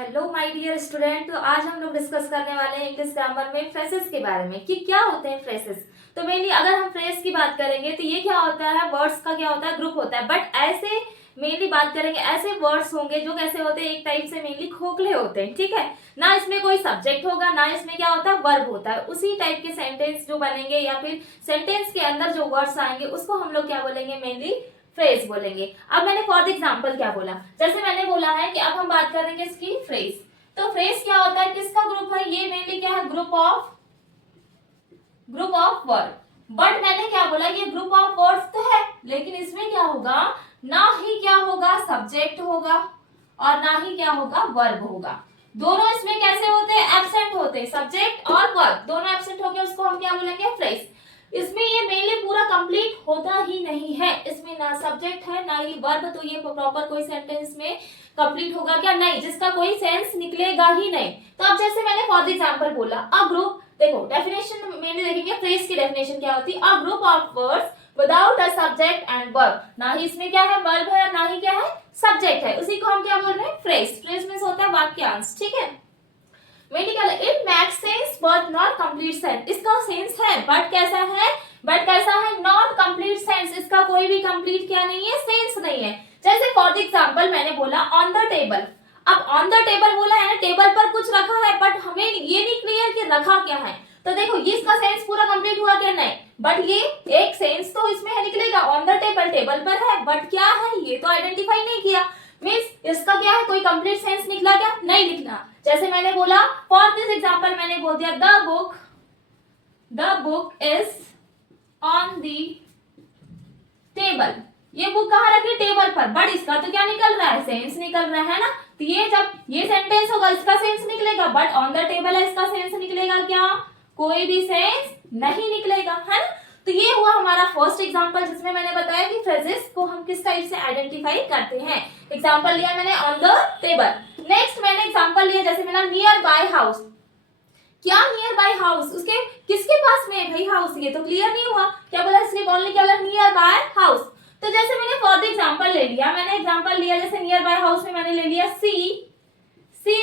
Hello my dear student. तो आज हम लोग डिस्कस करने वाले हैं इंग्लिश ग्रामर में फ्रेसेस के बारे में कि क्या होते हैं फ्रेसेस। तो मेनली अगर हम फ्रेज की बात करेंगे तो ये क्या होता है, वर्ड्स का क्या होता है, ग्रुप होता है। बट ऐसे मेनली बात करेंगे ऐसे वर्ड्स होंगे जो कैसे होते हैं, एक टाइप से मेनली खोखले होते हैं, ठीक है ना। इसमें कोई सब्जेक्ट होगा ना, इसमें क्या होता है, वर्ब होता है। उसी टाइप के सेंटेंस जो बनेंगे या फिर सेंटेंस के अंदर जो वर्ड्स आएंगे उसको हम लोग क्या बोलेंगे, मेनली फ्रेज बोलेंगे। अब मैंने फॉर एग्जाम्पल क्या बोला, जैसे मैंने बोला है कि अब हम बात करेंगे इसकी फ्रेज। तो फ्रेज क्या होता है, किसका ग्रुप है, ये मेनली क्या है, ग्रुप ऑफ वर्ड। बट मैंने क्या बोला, ये ग्रुप ऑफ वर्ड्स तो है, लेकिन इसमें क्या होगा, ना ही क्या होगा, सब्जेक्ट होगा और ना ही क्या होगा, वर्ब होगा। दोनों इसमें कैसे होते हैं, एब्सेंट होते हैं, सब्जेक्ट और वर्ब दोनों एब्सेंट हो गए, उसको हम क्या बोलेंगे, फ्रेज। इसमें ये मेनली पूरा कंप्लीट होता ही नहीं है, इसमें ना सब्जेक्ट है ना ही वर्ब, तो ये प्रॉपर कोई सेंटेंस में कंप्लीट होगा क्या, नहीं, जिसका कोई सेंस निकलेगा ही नहीं। तो अब जैसे मैंने फॉर एग्जांपल बोला, अ ग्रुप, देखो डेफिनेशन मेनली देखेंगे, फ्रेज की डेफिनेशन क्या होती है, अ group of words without a subject and verb. ना ही इसमें क्या है, वर्ब है, ना ही क्या है, सब्जेक्ट है, उसी को हम क्या बोल रहे हैं, फ्रेज। फ्रेज में होता है वाक्यांश, ठीक है। Medical it max sense but not complete sense, इसका सेंस है बट कैसा है, नॉट कंप्लीट सेंस, इसका कोई भी कंप्लीट क्या नहीं है, सेंस नहीं है। जैसे फॉर एग्जांपल मैंने बोला ऑन द टेबल। अब ऑन द टेबल बोला है ना, टेबल पर कुछ रखा है, बट हमें ये नहीं क्लियर कि रखा क्या है। तो देखो ये इसका सेंस पूरा कंप्लीट हुआ क्या, नहीं, बट ये एक सेंस तो इसमें है, निकलेगा ऑन द टेबल, टेबल पर है, बट क्या है ये तो आइडेंटिफाई नहीं किया, मीन्स इसका क्या है, कोई कंप्लीट सेंस निकला क्या, नहीं निकला। जैसे मैंने बोला फॉर दिस एग्जांपल, मैंने बोल दिया the book is on the table, ये बुक कहाँ रखी, टेबल पर, बट इसका तो क्या निकल रहा है, सेंस निकल रहा है ना। तो ये जब ये सेंटेंस होगा इसका सेंस निकलेगा, बट ऑन द टेबल है, इसका सेंस निकलेगा क्या, कोई भी सेंस नहीं निकलेगा, है ना। तो ये हुआ हमारा फर्स्ट एग्जांपल, जिसमें मैंने बताया कि फ्रेजेस को हम किस टाइप से आइडेंटिफाई करते हैं। एग्जांपल लिया मैंने ऑन द टेबल। नेक्स्ट मैंने एग्जांपल लिया, जैसे मेरा नियर बाय हाउस। क्या नियर बाय हाउस, उसके किसके पास में है भाई हाउस, ये तो क्लियर नहीं हुआ, क्या बोला, सिर्फ ओनली क्या बोला, नियर बाय हाउस। तो जैसे मैंने फॉर एग्जांपल ले लिया, मैंने एग्जांपल लिया जैसे नियर बाय हाउस में मैंने ले लिया सी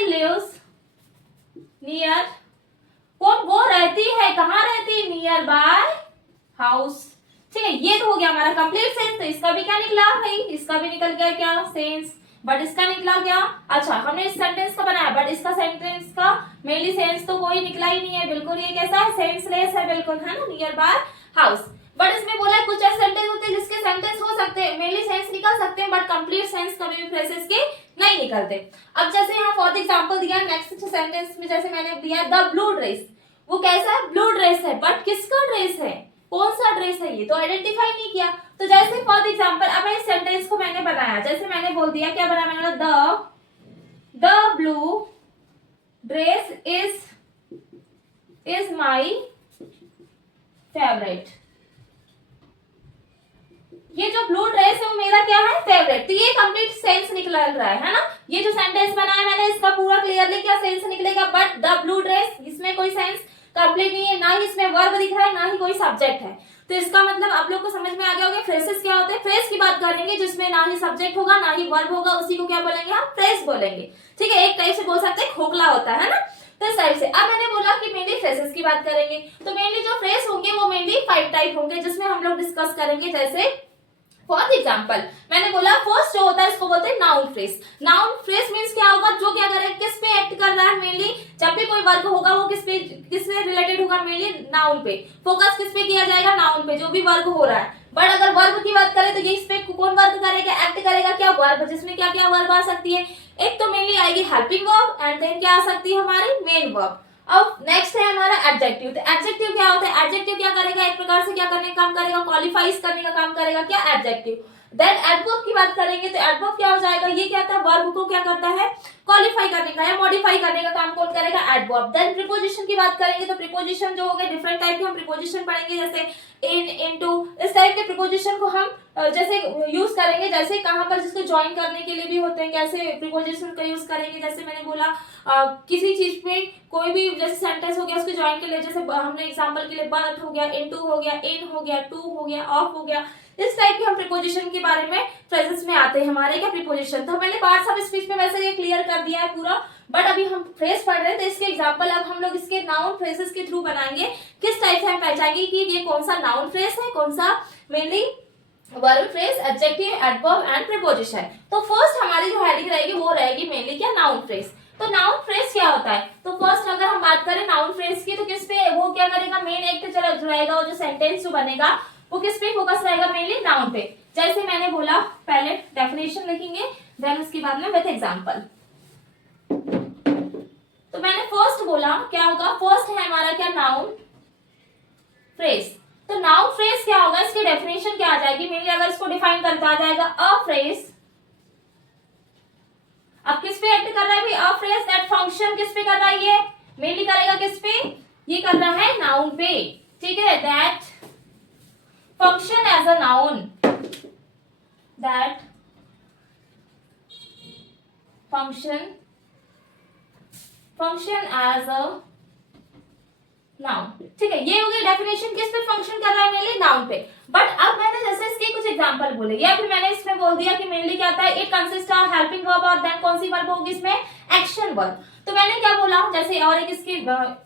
लिव्स नियर, वो रहती है, कहाँ रहती है, नियर बाय हाउस, ठीक है। ये तो हो गया हमारा कंप्लीट सेंस। तो इसका भी क्या निकला भाई, इसका भी निकल गया क्या, सेंस, बट इसका निकला क्या, अच्छा हमने इस सेंटेंस का बनाया, बट इसका सेंटेंस का मेनली सेंस तो कोई निकला ही नहीं है, बिल्कुल ये कैसा है, सेंसलेस है बिल्कुल, है ना, नियर बाय हाउस। बट इसमें बोला कुछ ऐसे सेंटेंस होते हैं जिसके सेंटेंस हो सकते हैं, मेनली सेंस निकल सकते हैं, बट कंप्लीट सेंस कभी भी फ्रेजेस के नहीं निकलते। अब जैसे यहाँ फॉर एग्जांपल दिया नेक्स्ट सेंटेंस में, जैसे मैंने दिया द ब्लू ड्रेस, वो कैसा है, ब्लू ड्रेस है, बट किसका ड्रेस है, कौन सा ड्रेस है, ये तो आइडेंटिफाई नहीं किया। तो जैसे फॉर एग्जांपल अब इस सेंटेंस को मैंने बनाया, जैसे मैंने बोल दिया, क्या बनाया मैंने, the blue dress is my favourite, ये जो ब्लू ड्रेस है वो मेरा क्या है, फेवरेट। तो ये कंप्लीट सेंस निकल रहा है ना। ये जो सेंटेंस बनाया मैंने, इसका पूरा क्लियरली क्या सेंस निकलेगा, बट द ब्लू ड्रेस, इसमें कोई सेंस कंप्लीट नहीं है, ना ही इसमें वर्ब दिख रहा है, ना ही कोई सब्जेक्ट है। तो इसका मतलब आप लोग को समझ में आ गया होगा फ्रेजेस क्या होते हैं। फ्रेज की बात करेंगे जिसमें ना ही सब्जेक्ट होगा ना ही वर्ब होगा, उसी को क्या बोलेंगे, हम फ्रेज बोलेंगे, ठीक है। एक टाइप से बोल सकते हैं खोखला होता है ना, तो इस टाइप से। अब मैंने बोला कि मेनली फ्रेजेस की बात करेंगे, तो मेनली जो फ्रेज होंगे वो मेनली 5 टाइप होंगे, जिसमें हम लोग डिस्कस करेंगे। जैसे फॉर एग्जाम्पल मैंने बोला फर्स्ट जो होता है इसको बोलते हैं noun phrase. Noun phrase means क्या होगा, जो क्या करेगा, किस पे एक्ट कर रहा है, मेनली जब भी कोई वर्क होगा वो किससे रिलेटेड होगा, मेनली नाउन पे, फोकस किस पे किया जाएगा, नाउन पे, जो भी वर्क हो रहा है। बट अगर वर्ब की बात करें तो ये इस पे कौन वर्क करेगा, एक्ट करेगा, क्या, वर्ब, जिसमें क्या क्या वर्ब आ सकती है, एक तो मेनली आएगी हेल्पिंग वर्ब, एंड देन क्या आ सकती है हमारी मेन वर्ब। अब नेक्स्ट है हमारा एडजेक्टिव। तो एडजेक्टिव क्या होता है, एडजेक्टिव क्या करेगा, एक प्रकार से क्या करने का काम करेगा, क्वालिफाइज करने का काम करेगा, क्या, एडजेक्टिव। देन एडवर्ब की बात करेंगे तो एडवर्ब क्या हो जाएगा, ये क्या होता है, वर्ब को क्या करता है, क्वालिफाई करने का या मॉडिफाई करने का काम कौन करेगा, एडवर्ब। देन प्रीपोजिशन की बात करेंगे तो प्रीपोजिशन जो हो गए, डिफरेंट टाइप के हम प्रीपोजिशन पढ़ेंगे, जैसे इन, इनटू, इस टाइप के प्रीपोजिशन को हम जैसे यूज करेंगे, जैसे कहां पर जिसको ज्वाइन करने के लिए भी होते हैं, कैसे प्रीपोजिशन का यूज करेंगे। जैसे मैंने बोला किसी चीज पे कोई भी जैसे सेंटेंस हो गया उसके ज्वाइन के लिए, जैसे हमने एग्जांपल के लिए बट हो गया, इनटू हो गया, इन हो गया, टू हो गया, ऑफ हो गया, इस टाइप के हम प्रीपोजिशन के बारे में फ्रेजेस में आते हैं हमारे क्या, प्रीपोजिशन। तो मैंने पार्ट्स ऑफ स्पीच में वैसे ये क्लियर कर दिया है पूरा, बट अभी हम फ्रेज पढ़ रहे हैं तो इसके एग्जांपल अब हम लोग इसके नाउन फ्रेजेस के थ्रू बनाएंगे। किस टाइप से हम पहचानेंगे कि ये कौन सा नाउन फ्रेज है, कौन सा mainly verb phrase, adjective, adverb and preposition है। तो फर्स्ट हमारी जो हेडिंग रहेगी वो रहेगी मेनली क्या, नाउन फ्रेज। तो नाउन फ्रेज क्या होता है, तो फर्स्ट अगर हम बात करें नाउन फ्रेज की तो किस पे वो क्या करेगा, मेन एक तो चलो जो रहेगा वो जो सेंटेंस जो बनेगा वो किस पे फोकस रहेगा, मेनली नाउन पे। जैसे मैंने बोला पहले डेफिनेशन लिखेंगे, देन उसके बाद में विद एग्जांपल। तो मैंने फर्स्ट बोला क्या होगा, फर्स्ट है हमारा क्या, नाउन फ्रेज। तो नाउन फ्रेज क्या होगा, इसकी डेफिनेशन क्या आ जाएगी, मेनली अगर इसको डिफाइन करता आ जाएगा अ फ्रेज। अब किस पे एक्ट कर रहा है भाई, अ फ्रेज दैट फंक्शन किस पे कर रहा है, ये मेनली करेगा किस पे, ये कर रहा है नाउन पे, ठीक है। That function as a noun, that function as a noun, ठीक है। ये हो गई डेफिनेशन, किस पे फंक्शन कर रहा है, मेनली नाउन पे। बट अब मैंने जैसे इसके कुछ एग्जांपल बोले या फिर मैंने इसमें बोल दिया कि मेनली क्या आता है, it consist of helping verb और देन कौन सी वर्ब होगी इसमें, एक्शन वर्ब। तो मैंने क्या बोला, जैसे और एक इसकी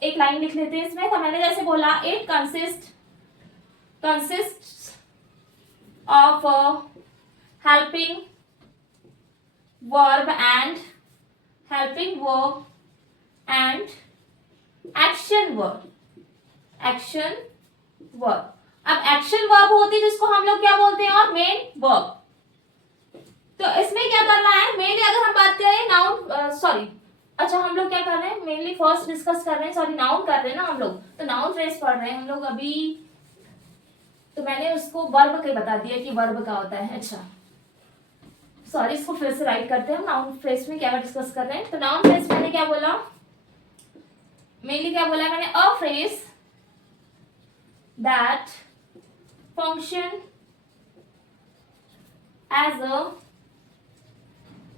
एक लाइन लिख लेते हैं इसमें। तो मैंने जैसे बोला it consist of helping verb and action verb, action verb. अब एक्शन वर्ब होती है जिसको हम लोग क्या बोलते हैं, और मेन वर्ब। तो इसमें क्या करना है, मेनली अगर हम बात करें नाउन, सॉरी अच्छा हम लोग क्या कर रहे हैं, मेनली फर्स्ट डिस्कस कर रहे हैं, सॉरी नाउन कर रहे हैं ना हम लोग, तो नाउन फ्रेज पढ़ रहे हैं हम लोग अभी। तो मैंने उसको वर्ब के बता दिया कि वर्ब का होता है। अच्छा सॉरी, इसको फिर से राइट करते हैं, नाउन फ्रेज में क्या डिस्कस कर रहे हैं। तो नाउन फ्रेज मैंने क्या बोला, मेनली क्या बोला मैंने, a phrase that function as a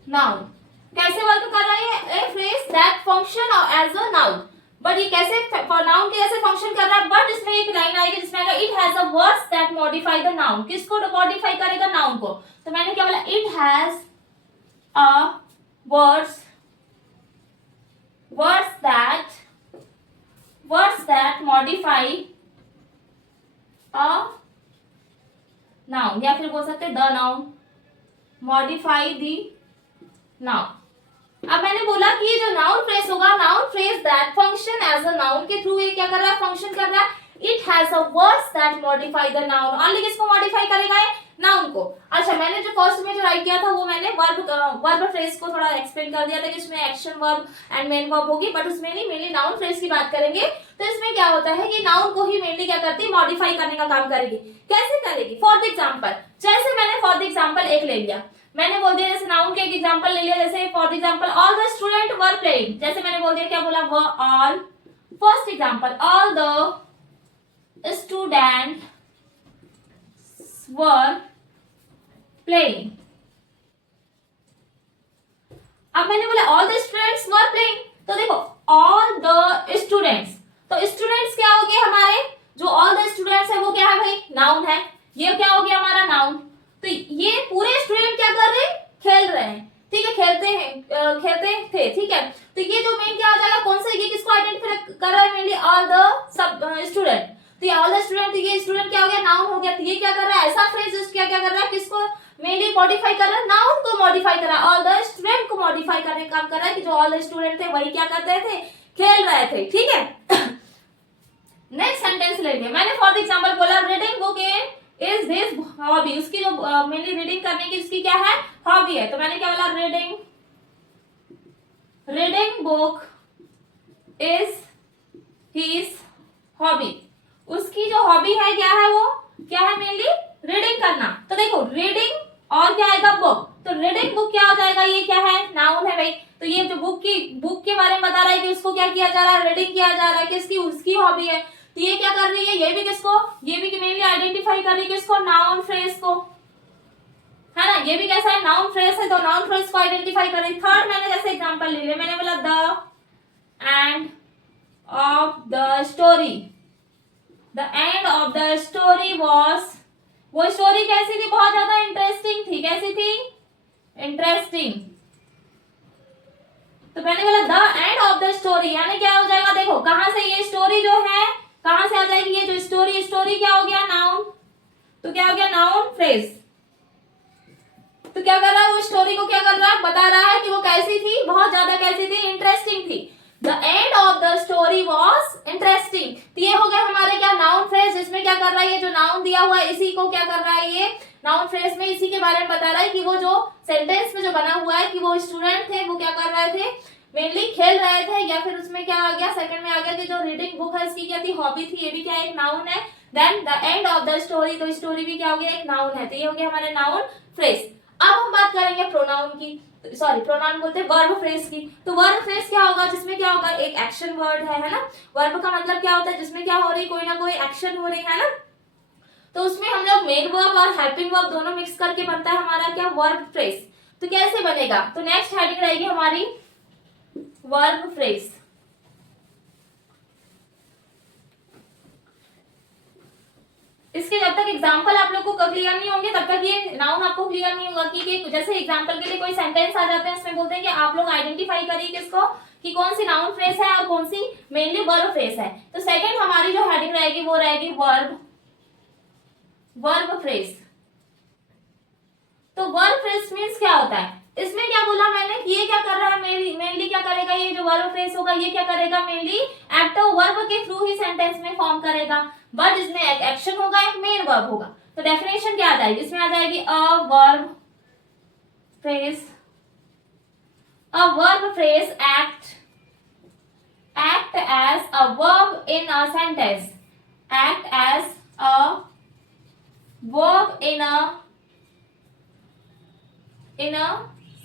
noun. कैसे वर्क कर रहा है, a phrase that function as a noun. But ये कैसे नाउन के जैसे फंक्शन कर रहा है, बट इसमें एक लाइन आएगी जिसमें आएगा it has a words that modify the noun. किसको मॉडिफाई करेगा, नाउन को। तो मैंने क्या बोला, it has a words that modify a noun, या फिर बोल सकते हैं the noun, modify the noun. अब मैंने बोला कि ये जो नाउन फ्रेज होगा, noun phrase that function as a noun के थ्रू ये क्या कर रहा है, फंक्शन कर रहा है। It has a words that modify the noun, only किसको मॉडिफाई करेगा, है नाउन को। अच्छा मैंने जो फर्स्ट में जो राइट किया था वो मैंने वर्ब फ्रेज को थोड़ा एक्सप्लेन कर दिया था कि इसमें action verb and main verb होगी, बट उसमें नहीं, मेनली नाउन फ्रेज की बात करेंगे। तो इसमें क्या होता है कि नाउन को ही मेनली क्या करती है, मॉडिफाई करने का काम करेगी। कैसे करेगी, फॉर द एग्जांपल, जैसे मैंने फॉर द एग्जांपल एक ले लिया, मैंने बोल दिया जैसे नाउन के एक एग्जांपल ले लिया, जैसे for the example all the student were playing. जैसे मैंने बोल दिया क्या बोला, were all, first example all the student were playing. अब मैंने बोला all the students were playing, तो देखो ऑल द स्टूडेंट्स, तो स्टूडेंट्स क्या हो गए हमारे, जो ऑल द स्टूडेंट्स है वो क्या है भाई, नाउन है। ये क्या हो गया हमारा नाउन। तो ये पूरे स्टूडेंट क्या कर रहे हैं, खेल रहे हैं, ठीक है, खेलते थे, ठीक है। तो ये जो मेन क्या आ जाएगा, कौन सा, ये किसको आइडेंटिफाई कर रहा है, mainly all the sub student. तो ये ऑल द स्टूडेंट, तो ये स्टूडेंट क्या हो गया, नाउन हो गया। तो ये क्या कर रहा है, ऐसा फ्रेज क्या क्या कर रहा है, किसको मेनली मॉडिफाई कर रहा है, नाउन को मॉडिफाई कर रहा है, ऑल द स्टूडेंट को मॉडिफाई करने का काम कर रहा है कि जो ऑल द स्टूडेंट थे वही क्या कर रहे थे, खेल रहे थे, ठीक है। नेक्स्ट सेंटेंस ले लिया मैंने, फॉर एग्जांपल बोला reading book is his hobby. उसकी जो मेनली रीडिंग करने की उसकी क्या है, हॉबी है। तो मैंने क्या बोला, reading book is his hobby. उसकी जो हॉबी है क्या है, वो क्या है, मेनली रीडिंग करना। तो देखो रीडिंग और क्या आएगा, बुक। तो रीडिंग बुक क्या हो जाएगा, ये क्या है, नाउन है भाई। तो ये जो बुक के बारे में बता रहा है कि उसको क्या किया जा रहा है, रीडिंग किया जा रहा है, किसकी, उसकी हॉबी है। तो ये क्या कर रही है, ये भी किसको, ये भी मेनली आइडेंटिफाई कर रही है किसको, नाउन फ्रेज को, है ना। ये भी कैसा है, नाउन फ्रेज है, तो नाउन फ्रेज को आइडेंटिफाई कर रही। थर्ड मैंने जैसे एग्जांपल ले लिया, मैंने बोला the end of the story, the end of the story was, वो स्टोरी कैसी थी, बहुत ज्यादा इंटरेस्टिंग थी। कैसी थी, इंटरेस्टिंग। तो मैंने बोला द द स्टोरी, यानी क्या हो जाएगा, देखो कहां से ये स्टोरी जो है कहां से आ जाएगी, ये जो स्टोरी क्या हो गया, नाउन, तो क्या हो गया, नाउन फ्रेज। तो क्या कर रहा है वो, स्टोरी को क्या कर रहा है, बता रहा है कि वो कैसी थी, बहुत ज्यादा कैसी थी, इंटरेस्टिंग थी। The end of the story was interesting. तो ये हो गया हमारे क्या, नाउन फ्रेज, जिसमें क्या कर रहा है, ये जो नाउन दिया हुआ है इसी को क्या कर रहा है, ये नाउन फ्रेज में इसी के बारे में बता रहा है कि वो जो सेंटेंस में जो बना हुआ है कि वो स्टूडेंट थे, वो क्या कर रहे थे, मेनली खेल रहे थे, या फिर उसमें क्या आ गया, सेकंड में आ गया कि जो रीडिंग बुक है इसकी क्या थी, हॉबी थी, ये भी क्या एक नाउन है। Then the end of the story, तो स्टोरी भी क्या हो गया, एक नाउन है। तो ये हो गया हमारे नाउन फ्रेज। अब हम बात करेंगे प्रोनाउन की, सॉरी प्रोनाउन बोलते हैं वर्ब फ्रेज की। तो वर्ब फ्रेज क्या होगा, जिसमें क्या होगा, एक एक्शन वर्ड है ना। वर्ब का मतलब क्या होता है, जिसमें क्या हो रही, कोई ना कोई एक्शन हो रही है ना। तो उसमें हम लोग मेन वर्ब और हेल्पिंग वर्ब दोनों मिक्स करके बनता है हमारा क्या, वर्ब फ्रेज। तो कैसे बनेगा, तो नेक्स्ट हेडिंग रहेगी हमारी वर्ब फ्रेज। इसके जब तक एग्जांपल आप लोग को क्लियर नहीं होंगे तब तक ये नाउन आपको क्लियर नहीं होगा कि जैसे एग्जांपल के लिए कोई सेंटेंस आ जाते हैं, उसमें बोलते हैं कि आप लोग आइडेंटिफाई करिए किसको, कि कौन सी नाउन फ्रेज है और कौन सी मेनली वर्ब फ्रेज है। तो सेकंड हमारी जो हेडिंग रहेगी वो रहेगी वर्ब फ्रेज। तो वर्ब फ्रेज मींस क्या होता है, इसमें क्या बोला मैंने, ये क्या कर रहा है, मेनली क्या करेगा, ये जो वर्ब फ्रेज होगा ये क्या करेगा, मेनली एक्टिव वर्ब के थ्रू ही सेंटेंस में फॉर्म करेगा, बट इसमें एक एक्शन होगा, एक मेन वर्ब होगा। तो डेफिनेशन क्या आ जाएगी, इसमें आ जाएगी अ verb phrase, a verb phrase act as a verb in a sentence, act as a verb in a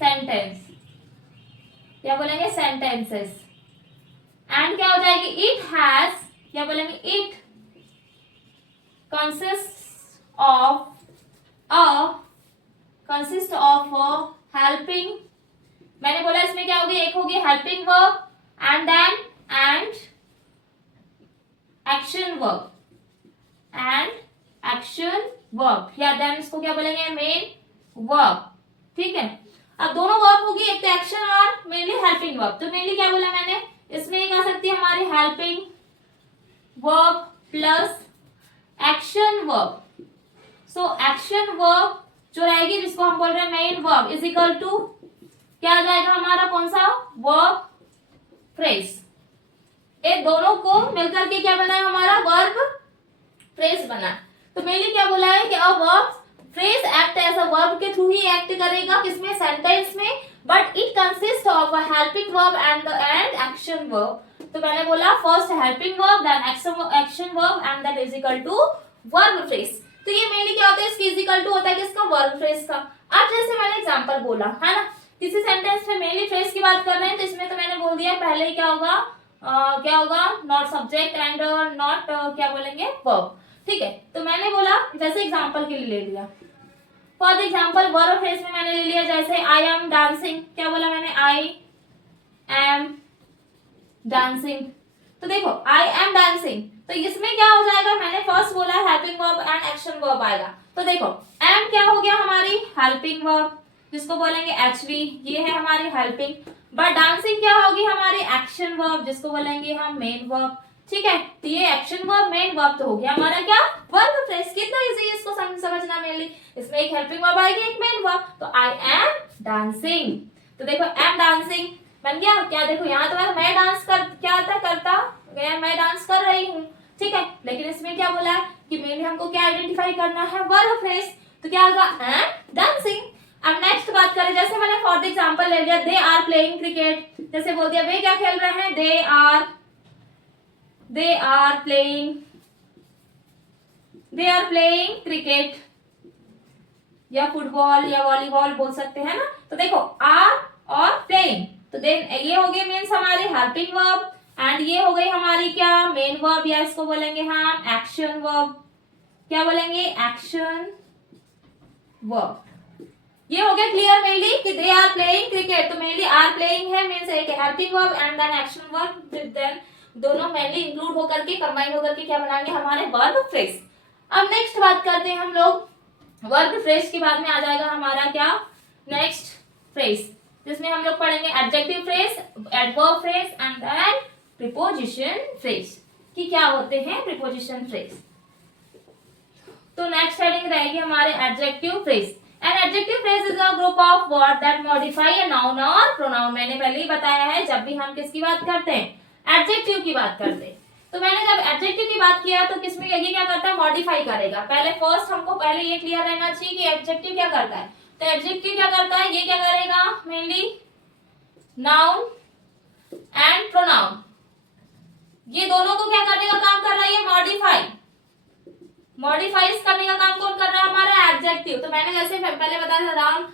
sentence, क्या बोलेंगे, sentences। एंड क्या हो जाएगी, इट हैज, क्या बोलेंगे, इट consists of helping, मैंने बोला इसमें क्या होगी, एक होगी helping verb and action verb, या देन इसको क्या बोलेंगे, मेन वर्ब। ठीक है, अब दोनों वर्ब होगी, एक तो एक्शन और मेनली हेल्पिंग वर्ब। तो मेनली क्या बोला मैंने, इसमें एक आ सकती है हमारी helping verb plus action verb. So action verb जो रहेगी, जिसको हम बोल रहे हैं main verb, is equal to क्या आ जाएगा हमारा, कौन सा, वर्ब फ्रेज। ये दोनों को मिलकर के क्या बना है हमारा, वर्ब फ्रेज बना। तो मेनली क्या बोला है कि a verb phrase act as a verb के थ्रू ही एक्ट करेगा, किसमें, सेंटेंस में, but it consist of a helping verb and action verb. तो मैंने बोला first helping verb, then action verb and that is equal to verb phrase. तो ये मेनली क्या होता है, इसकी इज इक्वल टू होता है किसका, वर्ब फ्रेज का। अब जैसे मैंने एग्जांपल बोला है ना, किसी सेंटेंस में मेनली फ्रेज की बात कर रहे हैं, तो इसमें तो मैंने बोल दिया पहले ही क्या होगा, क्या होगा, नॉट सब्जेक्ट एंड नॉट क्या बोलेंगे, वर्ब। ठीक है, तो मैंने बोला जैसे एग्जांपल के लिए ले लिया, फॉर एग्जांपल वर्ब फ्रेज में मैंने ले लिया जैसे आई एम डांसिंग, क्या बोला मैंने, आई एम डांसिंग। तो देखो आई एम डांसिंग, तो इसमें क्या हो जाएगा, मैंने फर्स्ट बोला helping verb and action verb आएगा। तो देखो एम क्या हो गया हमारी हेल्पिंग वर्ब, जिसको बोलेंगे एचवी, ये है हमारी हेल्पिंग, बट डांसिंग क्या होगी हमारी एक्शन वर्ब, जिसको बोलेंगे हम मेन वर्ब। ठीक है, तो ये एक्शन वर्ब मेन वर्ब तो हो गया हमारा क्या, वर्ब फ्रेज। कितना इजी है इसको समझना, मेनली इसमें एक हेल्पिंग वर्ब आएगी, एक मेन वर्ब। तो आई एम डांसिंग, तो देखो एम डांसिंग बन गया क्या, देखो यहाँ तो मैं डांस कर, क्या आता करता, मैं डांस कर रही हूँ। ठीक है, लेकिन इसमें क्या बोला है कि मेनली हमको क्या आइडेंटिफाई करना है, वर्ब फ्रेज। तो क्या होगा, एम डांसिंग। अब नेक्स्ट बात करें, जैसे मैंने फॉर द एग्जांपल ले लिया, दे आर प्लेइंग क्रिकेट, जैसे बोल दिया वे क्या खेल रहे हैं, दे आर प्लेइंग क्रिकेट, या फुटबॉल या वॉलीबॉल बोल सकते हैं ना। तो देखो आर और प्लेइंग, तो देन ये हो गई मीन्स हमारी हेल्पिंग वर्ब, एंड ये हो गई हमारी क्या, मेन वर्ब, या इसको बोलेंगे हम एक्शन वर्ब। क्या बोलेंगे, एक्शन वर्ब। ये हो गया क्लियर मेनली कि दे आर प्लेइंग क्रिकेट। तो मेनली आर प्लेइंग है मींस एक helping verb and then action verb, then दोनों मेनली इंक्लूड होकर के कंबाइन होकर के क्या बनाएंगे हमारे वर्ब फ्रेज। अब नेक्स्ट बात करते हैं हम लोग वर्ब फ्रेज के बाद में आ जाएगा हमारा क्या, नेक्स्ट फ्रेज। जिसमें हम लोग पढ़ेंगे adjective phrase, adverb phrase and then preposition phrase कि क्या होते हैं प्रीपोजिशन फ्रेज। तो नेक्स्ट हेडिंग रहेगी हमारे adjective phrase. An adjective phrase is a group of word that modify a noun और प्रोनाउन। मैंने पहले ही बताया है, जब भी हम किसकी बात करते हैं एडजेक्टिव की बात करते हैं, तो मैंने जब एडजेक्टिव की बात किया तो किसमें ये क्या करता है मॉडिफाई करेगा। पहले फर्स्ट हमको पहले ये क्लियर रहना चाहिए कि एडजेक्टिव क्या करता है। तो एडजेक्टिव क्या करता है, ये क्या करेगा मेनली नाउन एंड प्रोनाउन, ये दोनों को क्या करने का काम कर रहा है, ये मॉडिफाई मॉडिफाइज करने का काम कौन कर रहा है हमारा एडजेक्टिव। तो मैंने जैसे पहले बताया था Ram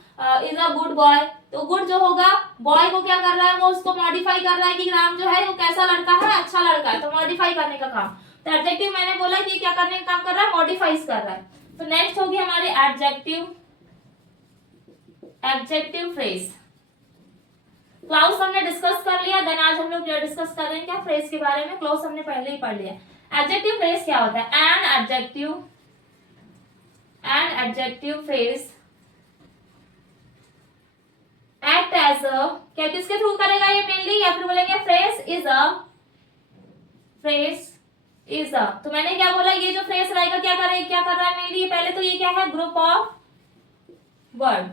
is a good boy, तो गुड जो होगा बॉय को क्या कर रहा है वो उसको मॉडिफाई कर रहा है कि राम जो है वो कैसा लड़का है, अच्छा लड़का है, तो मॉडिफाई करने का काम। तो एडजेक्टिव मैंने बोला कि क्या करने का काम कर रहा है मॉडिफाइज कर रहा है। तो नेक्स्ट होगी हमारी एडजेक्टिव फ्रेज। क्लाउस हमने डिस्कस कर लिया, देन आज हम लोग डिस्कस कर रहे हैं क्या फ्रेज के बारे में। क्लाउस हमने पहले ही पढ़ लिया। एडजेक्टिव फ्रेज क्या होता है, an adjective phrase act as a, क्या किसके थ्रू करेगा ये मेनली, या फिर बोलेंगे फ्रेज इज अ। तो मैंने क्या बोला, ये जो फ्रेज रहेगा क्या करेगा, क्या कर रहा है मेनली, पहले तो ये क्या है ग्रुप ऑफ वर्ड।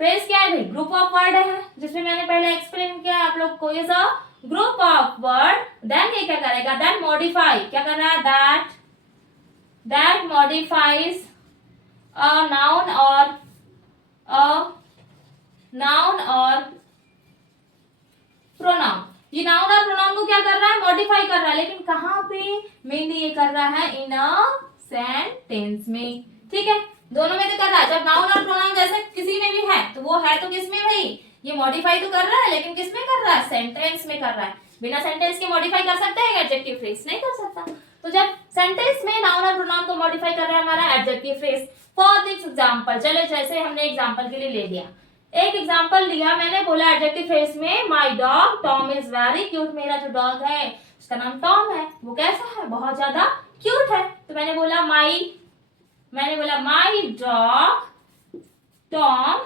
फ्रेज क्या है भाई, ग्रुप ऑफ वर्ड है, जिसमें मैंने पहले एक्सप्लेन किया आप लोग को, is a group of word, then ये क्या करेगा, देन मॉडिफाई, क्या कर रहा है दैट मॉडिफाइज अ नाउन और प्रोनाउन। ये नाउन और प्रोनाउन को क्या कर रहा है मॉडिफाई कर रहा है, लेकिन कहां पे मेनली ये कर रहा है इन अ सेंटेंस में। ठीक है, दोनों में तो कर रहा है। जब नाउन और प्रोनाउन जैसे किसी में भी है तो वो है तो किसमें भाई, ये मॉडिफाई तो कर रहा है, लेकिन किसमें कर रहा है सेंटेंस में कर रहा है। बिना सेंटेंस के मॉडिफाई कर सकता है एडजेक्टिव फ्रेज, नहीं कर सकता। तो जब सेंटेंस में नाउन और प्रोनाउन को मॉडिफाई कर रहा है हमारा adjective phrase. For this example, चलो जैसे हमने एग्जांपल के लिए ले लिया, एक एग्जांपल लिया मैंने, बोला एडजेक्टिव फ्रेज में my dog Tom is very cute, मेरा जो डॉग है उसका नाम टॉम है, वो कैसा है बहुत ज्यादा क्यूट है। तो मैंने बोला माय डॉग टॉम,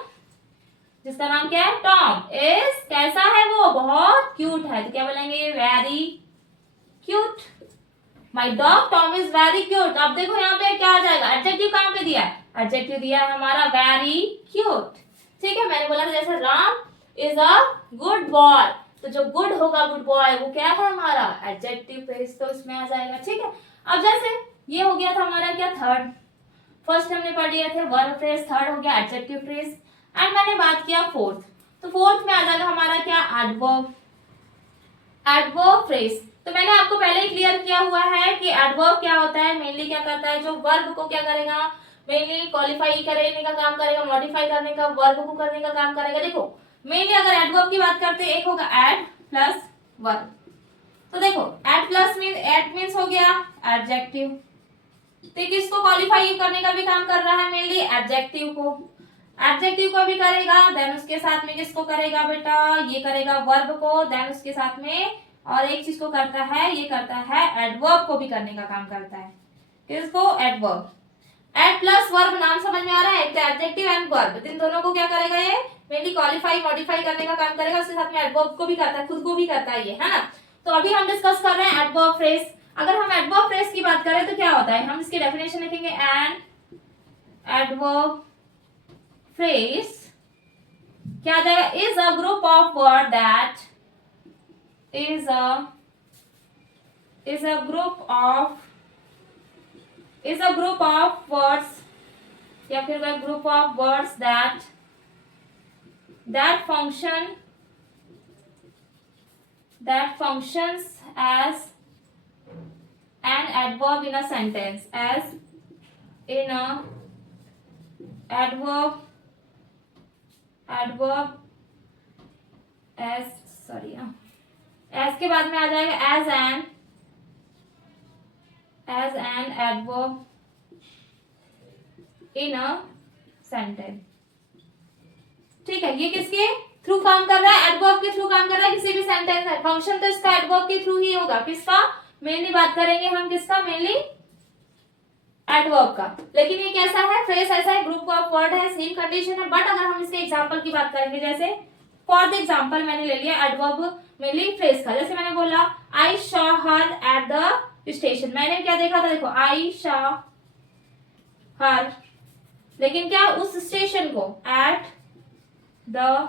जिसका नाम क्या है टॉम, इज कैसा है वो बहुत क्यूट है, तो क्या बोलेंगे very cute. My dog Tom is very cute. अब देखो यहाँ पे क्या आ जाएगा, एडजेक्टिव कहाँ पे दिया है, एडजेक्टिव दिया है हमारा वेरी क्यूट। ठीक है, मैंने बोला था जैसे Ram is a good boy, तो जो गुड होगा गुड बॉय वो क्या है हमारा एडजेक्टिव फ्रेज, तो इसमें आ जाएगा। ठीक है, अब जैसे ये हो गया था हमारा क्या थर्ड, फर्स्ट हमने पढ़ लिया थे वर्ब फ्रेज, थर्ड हो गया एडजेक्टिव फ्रेज, एंड मैंने बात किया फोर्थ, तो फोर्थ में आ जाएगा हमारा क्या एडवर्ब फ्रेज। तो मैंने आपको पहले ही क्लियर किया हुआ है कि एडवर्ब क्या होता है, मेनली क्या करता है, जो वर्ब को क्या करेगा मेनली क्वालिफाई करने का काम करेगा, मॉडिफाई करने का, वर्ब को करने का काम करेगा। देखो मेनली अगर एडवर्ब की बात करते हैं, एक होगा एड प्लस वर्ब। तो देखो एड प्लस मीन्स हो गया एडजेक्टिव, तो किसको क्वालिफाई करने का भी काम कर रहा है मेनली एडजेक्टिव को भी करेगा, देन उसके साथ में किसको करेगा बेटा, ये करेगा वर्ब को, देन उसके साथ में और एक चीज को करता है, ये करता है एडवर्ब को भी करने का काम करता है, किसको एडवर्ब। एड प्लस वर्ब नाम समझ में आ रहा है, एडजेक्टिव एंड वर्ब, इन दोनों को क्या करेगा ये मेनली क्वालिफाई मॉडिफाई करने का काम करेगा, उसके साथ में एडवर्ब को भी करता है, खुद को भी करता है ये, है ना। तो अभी हम डिस्कस कर रहे हैं एडवर्ब फ्रेज। अगर हम एडवर्ब फ्रेज की बात करें तो क्या होता है, हम इसकी डेफिनेशन लिखेंगे, एन एडवर्ब फ्रेज क्या आ जाएगा, is a group of word that is a group of words, या फिर वह group of words that functions as an adverb in a sentence, as in a adverb as sorry as के बाद में आ जाएगा as an adverb in a sentence. ठीक है, ये किसके थ्रू काम कर रहा है, एडवर्ब के थ्रू काम कर रहा है, किसी भी सेंटेंस है, फंक्शन तो इसका एडवर्ब के थ्रू ही होगा, किसका मेनली बात करेंगे हम, किसका मेनली एडवर्ब का। लेकिन ये कैसा है फ्रेज, ऐसा है ग्रुप ऑफ वर्ड है, सेम कंडीशन है, बट अगर हम इसके एग्जांपल की बात करेंगे, जैसे फॉर द एग्जाम्पल मैंने ले लिया एडवर्ब मेनली फ्रेज का, जैसे मैंने बोला I saw her at the station, मैंने क्या देखा था, देखो आई शॉ हर, लेकिन क्या उस स्टेशन को, एट द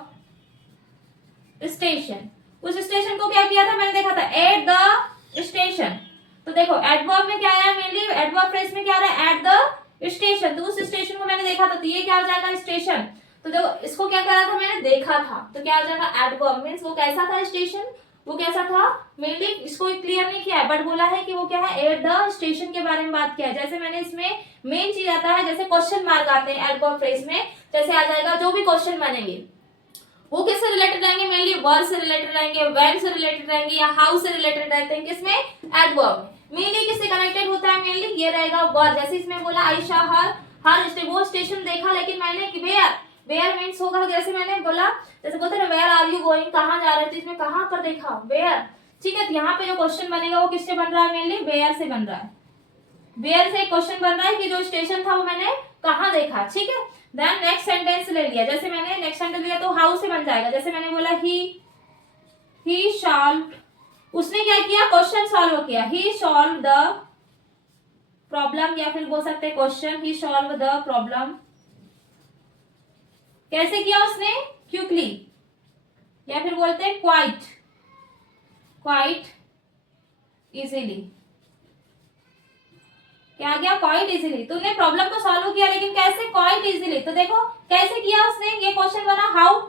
स्टेशन, उस स्टेशन को क्या किया था, मैंने देखा था एट द स्टेशन। तो देखो एडवर्ब में क्या आया, मेनली एडवर्ब फ्रेज में क्या आ रहा है, एट द स्टेशन, तो उस स्टेशन को मैंने देखा था, तो ये क्या हो जाएगा, स्टेशन। तो देखो इसको क्या करा था, मैंने देखा था, तो क्या हो जाएगा, एडवर्ब मींस वो कैसा था, स्टेशन, वो कैसा था, मेनली इसको क्लियर नहीं किया है, बट बोला है कि वो क्या है, एट द स्टेशन के बारे में बात किया है। जैसे मैंने इसमें मेन चीज आता है, जैसे क्वेश्चन मार्क आते हैं एडवर्ब फ्रेज में, जैसे आ जाएगा जो भी क्वेश्चन बनेंगे वो किससे रिलेटेड रहेंगे, मेनली वर्ब से रिलेटेड रहेंगे, व्हेन से रिलेटेड रहेंगे, या हाउ से रिलेटेड रहते हैं, किसमें, एडवर्ब में। मेनली किससे कनेक्टेड होता है, मेनली ये रहेगा वर्ब। जैसे इसमें बोला आयशा हर वो स्टेशन देखा, लेकिन मैंने वेयर मींस होगा, जैसे मैंने बोला, जैसे बोलते हैं वेयर आर यू गोइंग, कहाँ जा रहे थे, इसमें कहाँ पर देखा, वेयर, ठीक है। तो यहाँ पे जो क्वेश्चन बनेगा वो किससे बन रहा है, मेनली वेयर से बन रहा है, वेयर से एक क्वेश्चन बन रहा है कि जो स्टेशन था वो मैंने कहाँ देखा, ठीक है। देन नेक्स्ट सेंटेंस ले लिया, जैसे मैंने नेक्स्ट सेंटेंस लिया तो हाउ से बन जाएगा, जैसे मैंने बोला ही सॉल्व, उसने क्या किया, क्वेश्चन सॉल्व किया, ही सॉल्व द प्रॉब्लम, या फिर बोल सकते हैं question, he solve the problem, कैसे किया उसने, क्विकली, या फिर बोलते हैं क्वाइट इजीली, क्या गया, क्वाइट इजीली। तूने प्रॉब्लम तो सॉल्व किया, लेकिन कैसे, क्वाइट इजीली। तो देखो कैसे किया उसने, ये क्वेश्चन बना how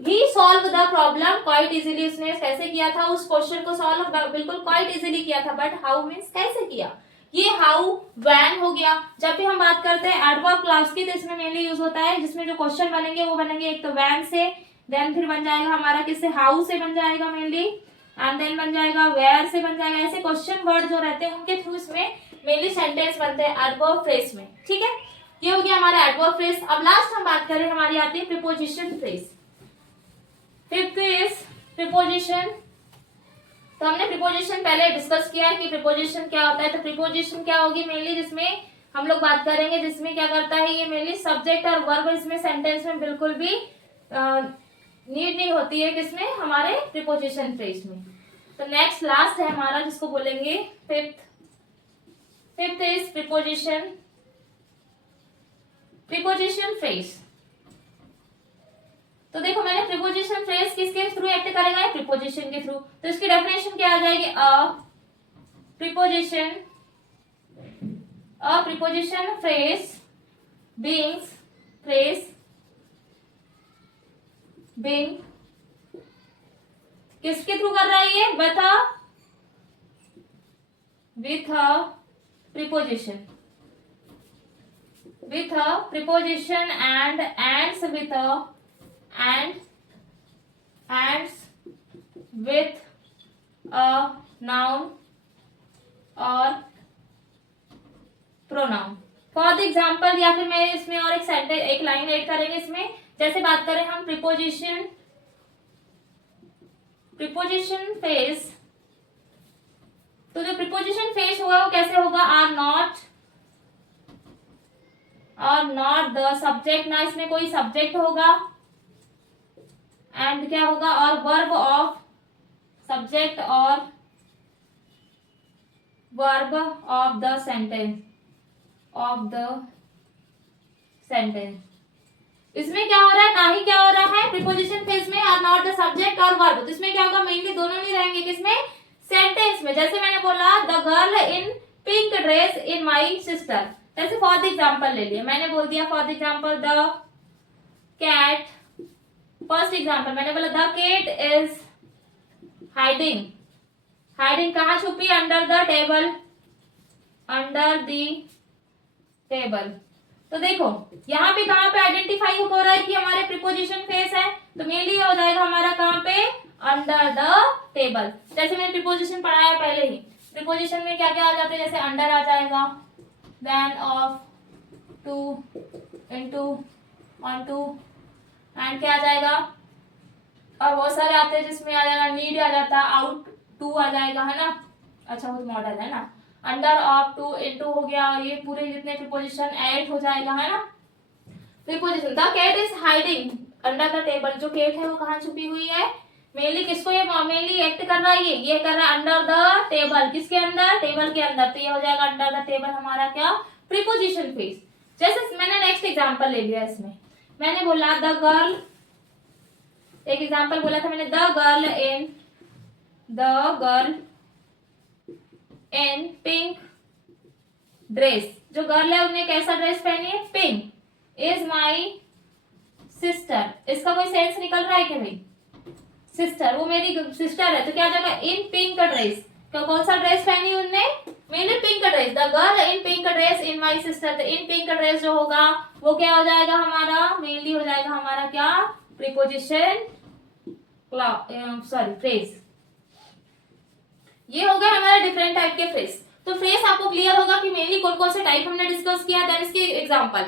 he solve the problem quite easily, उसने कैसे किया था, उस क्वेश्चन को सॉल्व बिल्कुल क्वाइट इजीली किया था, बट हाउ मींस कैसे किया, ये हाउ व्हेन हो गया। जब भी हम बात करते हैं एडवर्ब क्लास की, तो इसमें मेनली यूज होता है, जिसमें जो क्वेश्चन बनेंगे वो बनेंगे एक तो व्हेन से, देन फिर बन जाएगा हमारा किससे, हाउ से बन जाएगा मेनली, एंड देन बन जाएगा वेयर से बन जाएगा। ऐसे क्वेश्चन वर्ड जो रहते हैं उनके थ्रू इसमें मेनली सेंटेंस बनते हैं एडवर्ब फ्रेज में, ठीक है। ये हो गया हमारा एडवर्ब फ्रेज। अब लास्ट हम बात करें, हमारी आती है preposition phrase. Fifth is preposition. तो हमने प्रीपोजिशन पहले डिस्कस किया है कि प्रीपोजिशन क्या होता है। तो प्रीपोजिशन क्या होगी, मेनली जिसमें हम लोग बात करेंगे, जिसमें क्या करता है, ये मेनली सब्जेक्ट और वर्ब इसमें सेंटेंस में बिल्कुल भी नीड नहीं होती है, किसमें, हमारे प्रीपोजिशन फ्रेज में। तो नेक्स्ट लास्ट है हमारा, जिसको बोलेंगे फिफ्थ इज प्रीपोजिशन फ्रेज। तो देखो मैंने प्रीपोजिशन फ्रेज किसके थ्रू एक्ट करेगा, प्रीपोजिशन के थ्रू। तो इसकी डेफिनेशन क्या आ जाएगी, प्रीपोजिशन फ्रेज बीइंग किसके थ्रू कर रहा है ये, with a preposition and ends with a noun or pronoun। For the example, या फिर मैं इसमें और एक लाइन ऐड करेंगे इसमें। जैसे बात करें हम प्रीपोजिशन फेज, तो जो प्रीपोजिशन फेज होगा वो कैसे होगा, आर नॉट द सब्जेक्ट, ना इसमें कोई सब्जेक्ट होगा, एंड क्या होगा, और वर्ब ऑफ सब्जेक्ट और वर्ब ऑफ द सेंटेंस। इसमें क्या हो रहा है, ना ही क्या हो रहा है प्रीपोजिशन फेज में, आर नॉट द सब्जेक्ट और वर्ब। तो इसमें क्या होगा, मेनली दोनों नहीं रहेंगे, किसमें, सेंटेंस में। जैसे मैंने बोला the girl in pink dress in my sister, जैसे फॉर द एग्जाम्पल ले लिया, मैंने बोल दिया for the example the cat, first example मैंने बोला द कैट इज हाइडिंग कहाँ छुपी, अंडर द टेबल। तो देखो यहाँ पे कहाँ पे आइडेंटिफाई हो रहा है कि हमारे प्रीपोजिशन फेस है, तो मेनली हो जाएगा हमारा कहाँ पे, अंडर द टेबल। जैसे मैंने प्रीपोजिशन पढ़ाया पहले ही, प्रीपोजिशन में क्या क्या आ जाता है, जैसे अंडर आ जाएगा, then of, to, into, onto, and क्या आ जाएगा, और बहुत सारे आते हैं जिसमें आ जाएगा नीड आ जाता है, आउट टू आ जाएगा, है ना, अच्छा वो मॉडल है ना, अंडर ऑफ, टू, इनटू हो गया, ये पूरे जितने प्रीपोजिशन ऐड हो जाएगा, है ना। Preposition the cat is hiding, under the table, जो केट है वो कहाँ छुपी हुई है, मेनली किसको ये मेनली एक्ट कर रहा है, ये कर रहा है अंडर द टेबल, किसके अंदर, टेबल के अंदर, तो ये हो जाएगा अंडर द टेबल हमारा क्या, प्रीपोजिशन फ्रेज। जैसे मैंने नेक्स्ट एग्जांपल ले लिया, इसमें मैंने बोला द गर्ल, एक एग्जांपल बोला था मैंने, the girl in pink dress, जो गर्ल है उन्हें कैसा ड्रेस पहनी है, पिंक, इज माई सिस्टर, इसका कोई सेंस निकल रहा है क्या भाई, सिस्टर, वो मेरी सिस्टर है, तो क्या जाएगा, इन पिंक ड्रेस, कौन सा ड्रेस पहनी उनने, मैंने pink dress, the girl in pink dress in my sister, तो इन पिंक ड्रेस जो होगा वो क्या हो जाएगा हमारा, मेनली हो जाएगा हमारा क्या, प्रीपोजिशन सॉरी फ्रेज। ये हो गया हमारे डिफरेंट टाइप के फ्रेज। तो फ्रेज आपको क्लियर होगा कि मेनली कौन कौन से टाइप हमने डिस्कस किया, देन इसके एग्जांपल।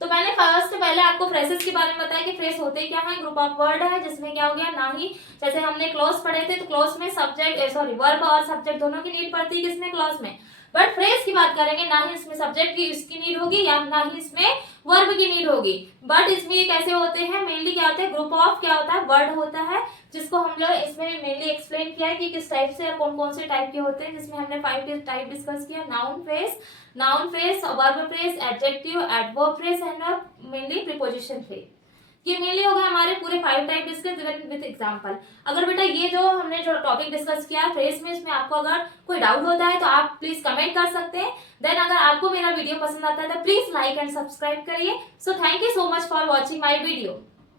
तो मैंने पहले आपको फ्रेजेस के बारे में बताया कि फ्रेज होते क्या है, ग्रुप ऑफ वर्ड है जिसमें क्या हो गया, ना ही जैसे हमने क्लॉज पढ़े थे तो क्लॉज में सब्जेक्ट वर्ब और सब्जेक्ट दोनों की नीड पड़ती है किसमें, क्लॉज में, बट फ्रेज की बात करेंगे ना ही इसमें सब्जेक्ट की इसकी नीड होगी या ना ही इसमें वर्ब की नीड होगी, बट इसमें ये कैसे होते हैं, मेनली क्या होते हैं, ग्रुप ऑफ क्या होता है, वर्ड होता है, जिसको हम लोग इसमें मेनली एक्सप्लेन किया है कि किस टाइप से और कौन कौन से टाइप के होते हैं, जिसमें हमने 5 टाइप डिस्कस किया, noun phrase, verb phrase, adjective, adverb phrase and mainly preposition phrase. ये मेनली हो गए हमारे पूरे 5 टाइप डिस्कस विद एग्जांपल। अगर बेटा ये जो हमने जो टॉपिक डिस्कस किया है फ्रेज में, इसमें आपको अगर कोई डाउट होता है तो आप प्लीज कमेंट कर सकते हैं। देन अगर आपको मेरा वीडियो पसंद आता है तो प्लीज लाइक एंड सब्सक्राइब करिए। So thank you so much for watching my video.